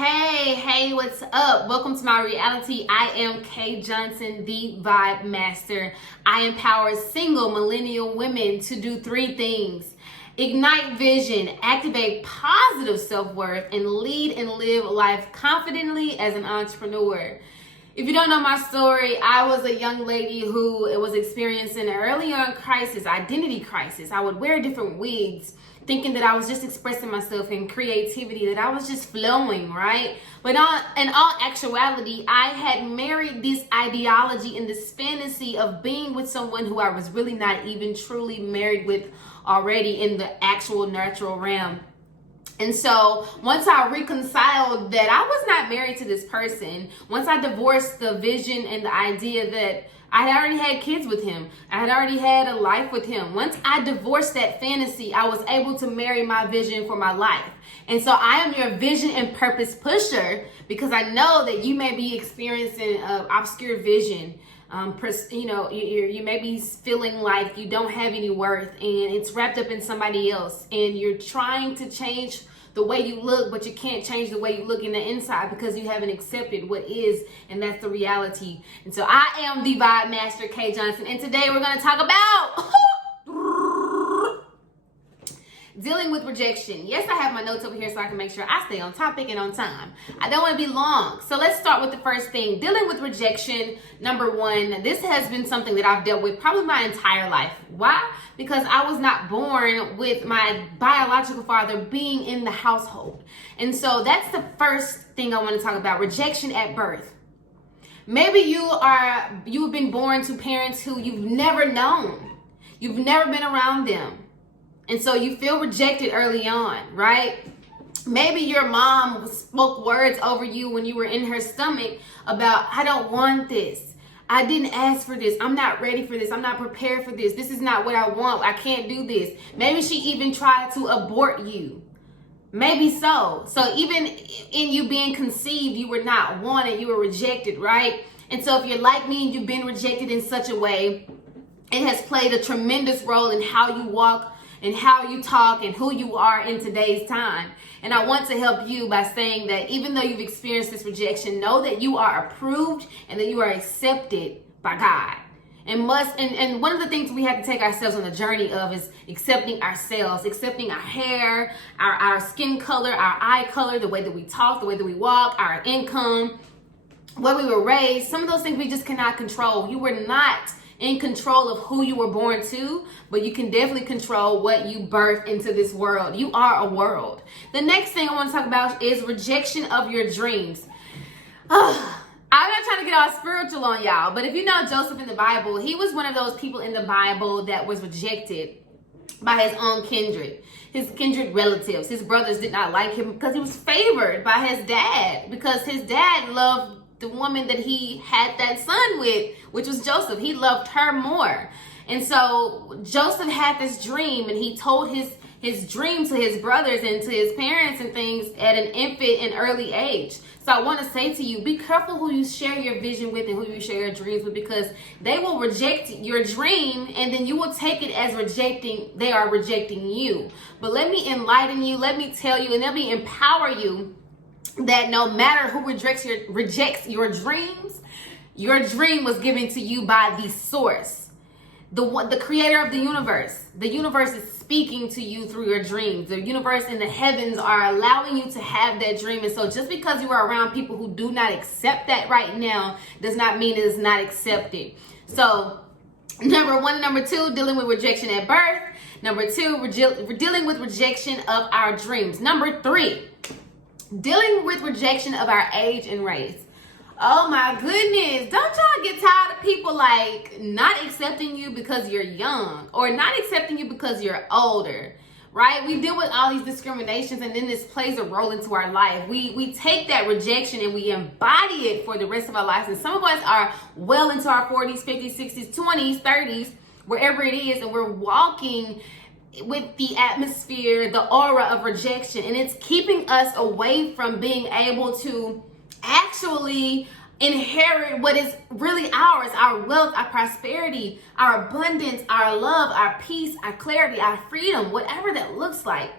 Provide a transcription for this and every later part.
Hey, what's up? Welcome to my reality. I am Kay Johnson, the Vibe Master. I empower single millennial women to do three things: ignite vision, activate positive self-worth, and lead and live life confidently as an entrepreneur. If you don't know my story, I was a young lady who was experiencing an early on crisis, identity crisis. I would wear different wigs, thinking that I was just expressing myself in creativity, that I was just flowing, right? But in all actuality, I had married this ideology and this fantasy of being with someone who I was really not even truly married with already in the actual natural realm. And so once I reconciled that I was not married to this person, once I divorced the vision and the idea that I had already had kids with him, I had already had a life with him. Once I divorced that fantasy, I was able to marry my vision for my life. And so I am your vision and purpose pusher, because I know that you may be experiencing obscure vision. You may be feeling like you don't have any worth and it's wrapped up in somebody else, and you're trying to change the way you look, but you can't change the way you look in the inside because you haven't accepted what is, and that's the reality. And so I am the Vibe Master, Kay Johnson, and today we're going to talk about dealing with rejection. Yes, I have my notes over here so I can make sure I stay on topic and on time. I don't want to be long. So let's start with the first thing. Dealing with rejection. Number one, this has been something that I've dealt with probably my entire life. Why? Because I was not born with my biological father being in the household. And so that's the first thing I want to talk about: rejection at birth. Maybe you've been born to parents who you've never known. You've never been around them. And so you feel rejected early on, right? Maybe your mom spoke words over you when you were in her stomach about, I don't want this. I didn't ask for this. I'm not ready for this. I'm not prepared for this. This is not what I want. I can't do this. Maybe she even tried to abort you. Maybe so. So even in you being conceived, you were not wanted. You were rejected, right? And so if you're like me and you've been rejected in such a way, it has played a tremendous role in how you walk and how you talk and who you are in today's time. And I want to help you by saying that even though you've experienced this rejection, know that you are approved and that you are accepted by God. And one of the things we have to take ourselves on the journey of is accepting ourselves, accepting our hair, our skin color, our eye color, the way that we talk, the way that we walk, our income, where we were raised. Some of those things we just cannot control. You were not in control of who you were born to, but you can definitely control what you birth into this world. You are a world. The next thing I want to talk about is rejection of your dreams. I'm not trying to get all spiritual on y'all, but if you know Joseph in the Bible, he was one of those people in the Bible that was rejected by his own kindred, his kindred relatives. His brothers did not like him because he was favored by his dad, because his dad loved the woman that he had that son with, which was Joseph. He loved her more. And so Joseph had this dream, and he told his dream to his brothers and to his parents and things at an infant and early age. So I want to say to you, be careful who you share your vision with and who you share your dreams with, because they will reject your dream, and then you will take it as they are rejecting you. But let me enlighten you, let me tell you, and let me empower you that no matter who rejects your dreams, your dream was given to you by the source, the creator of the universe. The universe is speaking to you through your dreams. The universe and the heavens are allowing you to have that dream. And so just because you are around people who do not accept that right now does not mean it is not accepted. So number one. Number two, dealing with rejection at birth. Number two, we're dealing with rejection of our dreams. Number three, dealing with rejection of our age and race. Oh my goodness. Don't y'all get tired of people like not accepting you because you're young, or not accepting you because you're older, right? We deal with all these discriminations, and then this plays a role into our life. We take that rejection and we embody it for the rest of our lives. And some of us are well into our 40s, 50s, 60s, 20s, 30s, wherever it is, and we're walking with the atmosphere, the aura of rejection, and it's keeping us away from being able to actually inherit what is really ours: our wealth, our prosperity, our abundance, our love, our peace, our clarity, our freedom, whatever that looks like.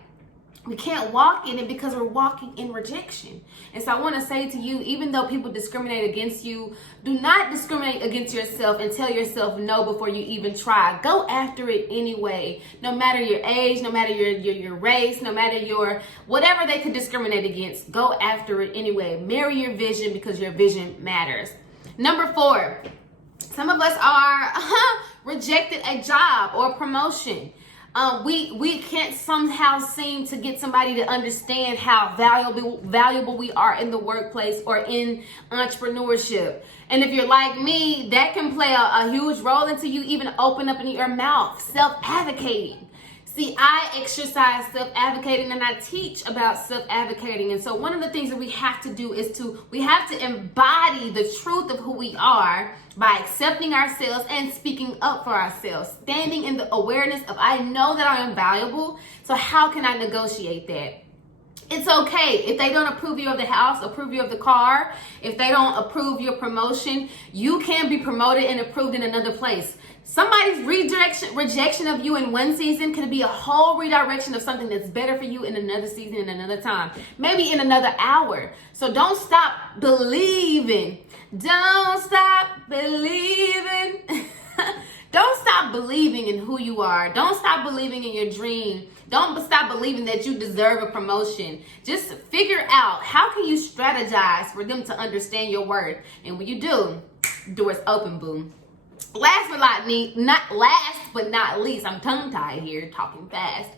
We can't walk in it because we're walking in rejection. And so I want to say to you, even though people discriminate against you, do not discriminate against yourself and tell yourself no before you even try. Go after it anyway. No matter your age, no matter your race, no matter your whatever they could discriminate against, go after it anyway. Marry your vision because your vision matters. Number 4, some of us are rejected a job or promotion. We can't somehow seem to get somebody to understand how valuable we are in the workplace or in entrepreneurship. And if you're like me, that can play a huge role into you even open up in your mouth, self-advocating. See, I exercise self-advocating and I teach about self-advocating. And so one of the things that we have to do is we have to embody the truth of who we are by accepting ourselves and speaking up for ourselves, standing in the awareness of I know that I am valuable, so how can I negotiate that? It's okay if they don't approve you of the house, approve you of the car, if they don't approve your promotion, you can be promoted and approved in another place. Somebody's rejection of you in one season can be a whole redirection of something that's better for you in another season, in another time, maybe in another hour. So don't stop believing. Don't stop believing. Don't stop believing in who you are. Don't stop believing in your dream. Don't stop believing that you deserve a promotion. Just figure out how can you strategize for them to understand your worth. And when you do, doors open, boom. Last but not least, I'm tongue-tied here, talking fast.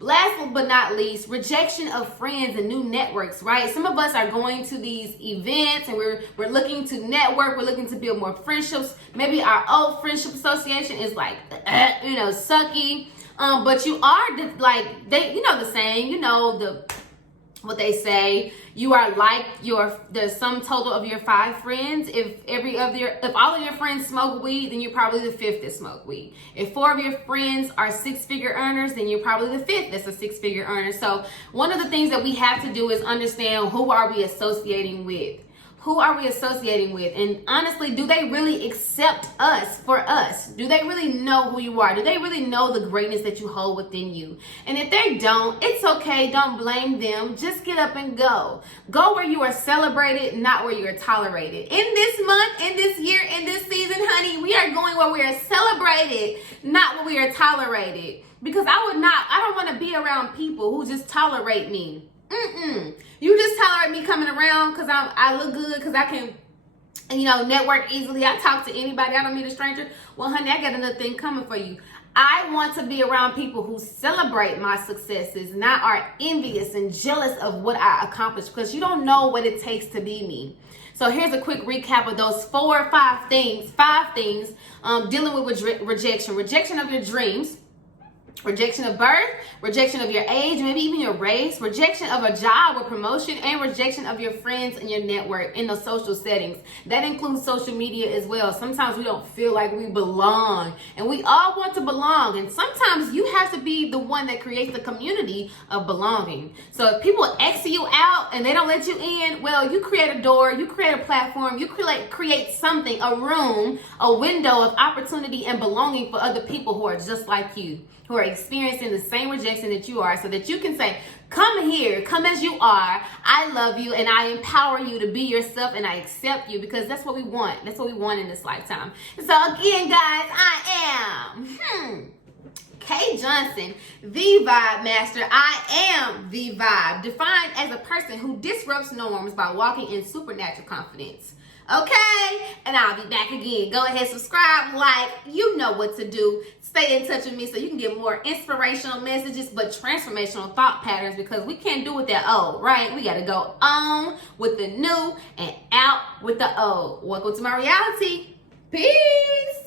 Last but not least, rejection of friends and new networks, right? Some of us are going to these events and we're looking to network, we're looking to build more friendships. Maybe our old friendship association is like, sucky. But you are the saying, what they say, you are like the sum total of your 5 friends. If all of your friends smoke weed, then you're probably the 5th that smoke weed. If 4 of your friends are 6-figure earners, then you're probably the 5th that's a 6-figure earner. So one of the things that we have to do is understand, who are we associating with? Who are we associating with? And honestly, do they really accept us for us? Do they really know who you are? Do they really know the greatness that you hold within you? And if they don't, it's okay. Don't blame them. Just get up and go. Go where you are celebrated, not where you are tolerated. In this month, in this year, in this season, honey, we are going where we are celebrated, not where we are tolerated. Because I don't want to be around people who just tolerate me. You just tolerate me coming around because I look good, because I can, network easily. I talk to anybody. I don't meet a stranger. Well, honey, I got another thing coming for you. I want to be around people who celebrate my successes, not are envious and jealous of what I accomplished, because you don't know what it takes to be me. So here's a quick recap of those 4 or 5 things, dealing with rejection. Rejection of your dreams. Rejection of birth, rejection of your age, maybe even your race, rejection of a job or promotion, and rejection of your friends and your network in the social settings. That includes social media as well. Sometimes we don't feel like we belong, and we all want to belong. And sometimes you have to be the one that creates the community of belonging. So if people exit you out and they don't let you in, well, you create a door, you create a platform, you create something, a room, a window of opportunity and belonging for other people who are just like you, who are experiencing the same rejection that you are, so that you can say, come here, come as you are. I love you and I empower you to be yourself, and I accept you, because that's what we want. That's what we want in this lifetime. So again, guys, I am Kay Johnson, the Vibe Master. I am the Vibe, defined as a person who disrupts norms by walking in supernatural confidence. Okay, and I'll be back again. Go ahead, subscribe, like, you know what to do. Stay in touch with me so you can get more inspirational messages, but transformational thought patterns, because we can't do with that old, right? We got to go on with the new and out with the old. Welcome to my reality. Peace.